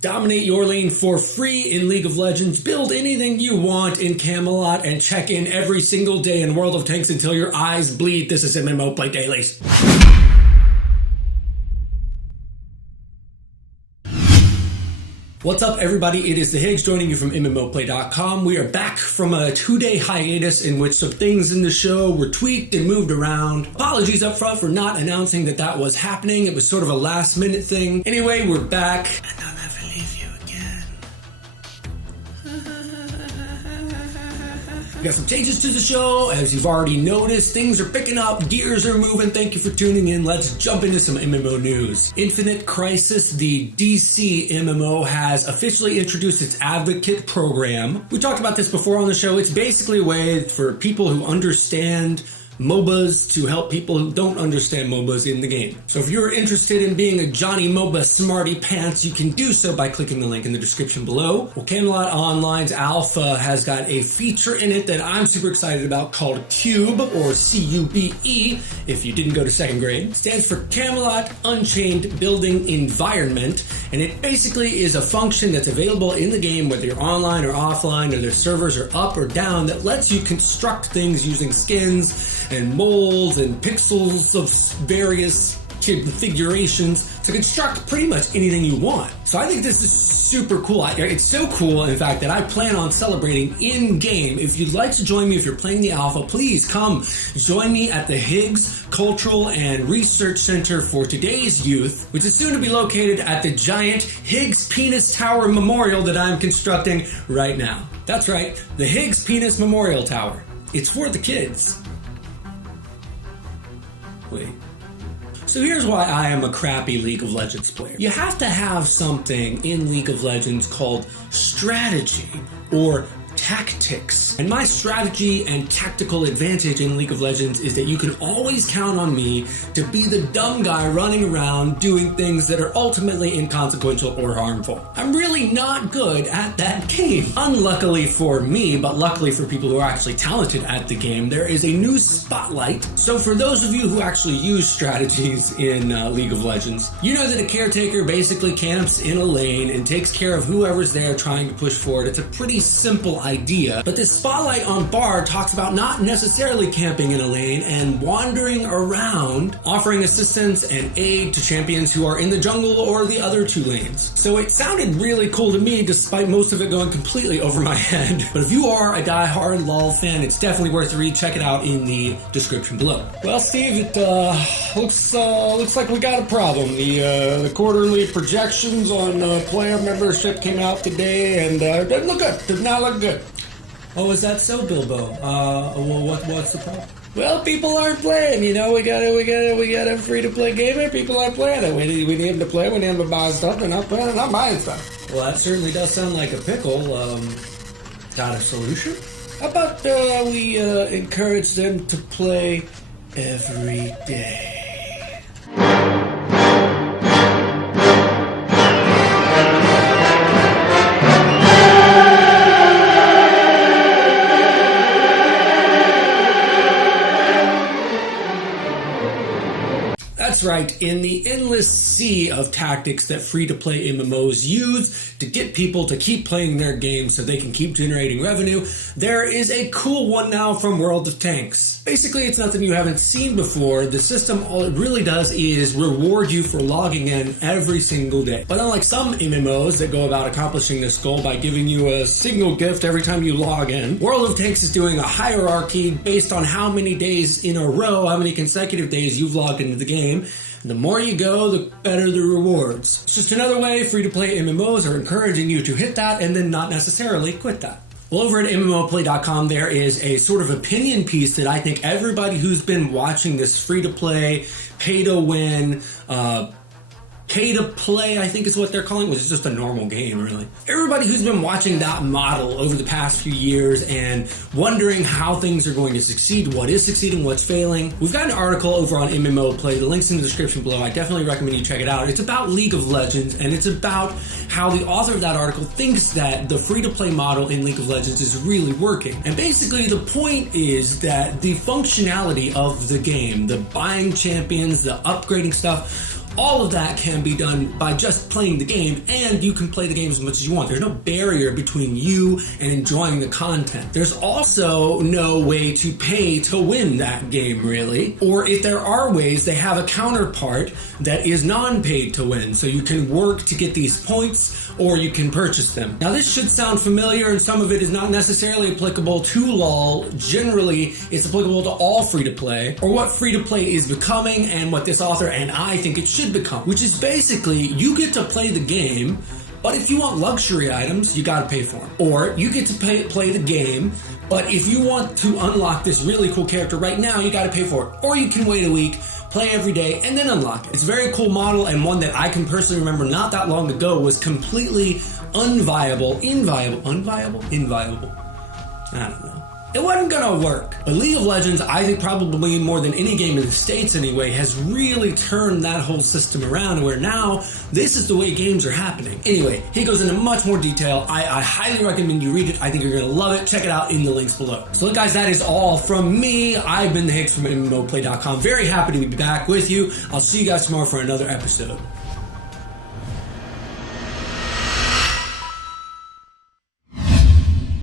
Dominate your lane for free in League of Legends, build anything you want in Camelot, and check in every single day in World of Tanks until your eyes bleed. This is MMO-Play Dailies. What's up, everybody? It is the Higgs joining you from MMO-Play.com. We are back from a 2-day hiatus in which some things in the show were tweaked and moved around. Apologies up front for not announcing that was happening. It was sort of a last-minute thing. Anyway, we're back. And I'll never leave you again. We got some changes to the show. As you've already noticed, things are picking up, gears are moving. Thank you for tuning in. Let's jump into some MMO news. Infinite Crisis, the DC MMO, has officially introduced its Advocate program. We talked about this before on the show. It's basically a way for people who understand MOBAs to help people who don't understand MOBAs in the game. So if you're interested in being a Johnny MOBA smarty pants, you can do so by clicking the link in the description below. Well, Camelot Online's alpha has got a feature in it that I'm super excited about called Cube, or C-U-B-E, if you didn't go to second grade. It stands for Camelot Unchained Building Environment, and it basically is a function that's available in the game, whether you're online or offline, or their servers are up or down, that lets you construct things using skins and molds and pixels of various configurations to construct pretty much anything you want. So I think this is super cool. It's so cool, in fact, that I plan on celebrating in-game. If you'd like to join me, if you're playing the alpha, please come join me at the Higgs Cultural and Research Center for Today's Youth, which is soon to be located at the giant Higgs Penis Tower Memorial that I'm constructing right now. That's right, the Higgs Penis Memorial Tower. It's for the kids. Wait. So here's why I am a crappy League of Legends player. You have to have something in League of Legends called strategy or tactics. And my strategy and tactical advantage in League of Legends is that you can always count on me to be the dumb guy running around doing things that are ultimately inconsequential or harmful. I'm really not good at that game. Unluckily for me, but luckily for people who are actually talented at the game, there is a new spotlight. So for those of you who actually use strategies in League of Legends, you know that a caretaker basically camps in a lane and takes care of whoever's there trying to push forward. It's a pretty simple idea, but this spotlight on Bard talks about not necessarily camping in a lane and wandering around, offering assistance and aid to champions who are in the jungle or the other two lanes. So it sounded really cool to me, despite most of it going completely over my head. But if you are a die-hard LoL fan, it's definitely worth a read. Check it out in the description below. Well, Steve, it looks like we got a problem. The quarterly projections on player membership came out today, and doesn't look good. Does not look good. Oh, is that so, Bilbo? Well, what's the problem? Well, people aren't playing, you know. We got a free-to-play game here. People aren't playing it. We need them to play. We need them to buy stuff. They're not playing. They're not buying stuff. Well, that certainly does sound like a pickle. Got a solution? How about we encourage them to play every day? That's right, in the endless sea of tactics that free-to-play MMOs use to get people to keep playing their games so they can keep generating revenue, there is a cool one now from World of Tanks. Basically, it's nothing you haven't seen before. The system, all it really does is reward you for logging in every single day. But unlike some MMOs that go about accomplishing this goal by giving you a single gift every time you log in, World of Tanks is doing a hierarchy based on how many days in a row, how many consecutive days you've logged into the game. The more you go, the better the rewards. It's just another way free-to-play MMOs are encouraging you to hit that and then not necessarily quit that. Well, over at MMO-Play.com, there is a sort of opinion piece that I think everybody who's been watching this free-to-play, pay-to-win, pay-to-play, I think is what they're calling it, which is just a normal game, really. Everybody who's been watching that model over the past few years and wondering how things are going to succeed, what is succeeding, what's failing, we've got an article over on MMO-Play. The link's in the description below. I definitely recommend you check it out. It's about League of Legends, and it's about how the author of that article thinks that the free-to-play model in League of Legends is really working. And basically, the point is that the functionality of the game, the buying champions, the upgrading stuff, All of that can be done by just playing the game, and you can play the game as much as you want. There's no barrier between you and enjoying the content. There's also no way to pay to win that game, really. Or if there are ways, they have a counterpart that is non-paid to win. So you can work to get these points, or you can purchase them. Now this should sound familiar, and some of it is not necessarily applicable to LoL. Generally, it's applicable to all free-to-play, or what free-to-play is becoming, and what this author and I think it should become, which is basically you get to play the game, but if you want luxury items, you gotta pay for them. Or you get to play the game, but if you want to unlock this really cool character right now, you gotta pay for it. Or you can wait a week, play every day, and then unlock it. It's a very cool model, and one that I can personally remember not that long ago was completely inviable. I don't know. It wasn't gonna work. But League of Legends, I think probably more than any game in the States anyway, has really turned that whole system around, where now this is the way games are happening. Anyway, he goes into much more detail. I highly recommend you read it. I think you're gonna love it. Check it out in the links below. So look guys, that is all from me. I've been the Hicks from MMO-Play.com. Very happy to be back with you. I'll see you guys tomorrow for another episode.